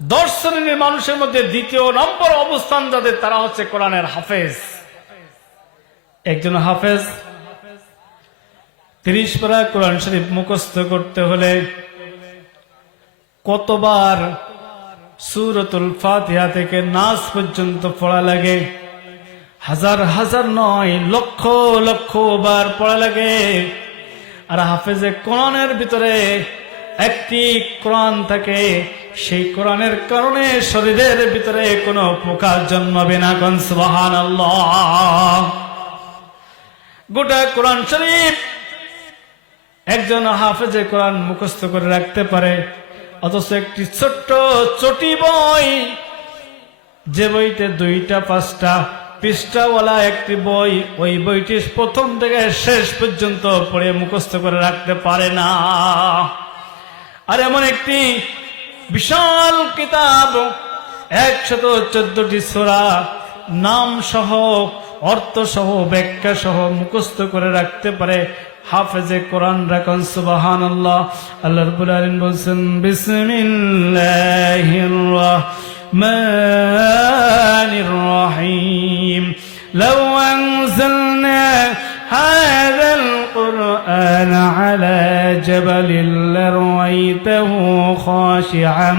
10 শ্রেণীর মানুষের মধ্যে দ্বিতীয় নম্বর অবস্থান যাদের, তারা হচ্ছে কোরআনের হাফেজ। একজন হাফেজ 30 পারা কোরআন শরীফ মুখস্থ করতে হলে কতবার সূরাতুল ফাতিহা থেকে নাস পর্যন্ত পড়া লাগে? হাজার হাজার নয়, লক্ষ লক্ষ বার পড়া লাগে। আর হাফেজে কোরআনের ভিতরে একটি কোরআন থাকে, সেই কোরআনের কারণে শরীরের ভিতরে কোনো পোকা জন্মাবে না। কোন সুবহানাল্লাহ। গোটা কোরআন শরীফ একজন হাফেজে কোরআন মুখস্থ করে রাখতে পারে, অথচ একটি ছোট্ট চটি বই, যে বইতে 2-5টা পৃষ্ঠাওয়ালা একটি বই, ওই বইটি প্রথম থেকে শেষ পর্যন্ত পড়ে মুখস্থ করে রাখতে পারে না। আর এমন একটি বিশাল কিতাব 114টি সূরা নাম সহ, অর্থ সহ, ব্যাখ্যা সহ মুখস্থ করে রাখতে পারে হাফেজে কোরআন। রাখুন সুবহানাল্লাহ। আল্লাহ রাব্বুল আলামিন বলেন, বিসমিল্লাহির রাহমানির রাহিম, লাউ আনজালনা হাযাল কুরআন আলা জাবালিন লারাআইতাহু খাশিআন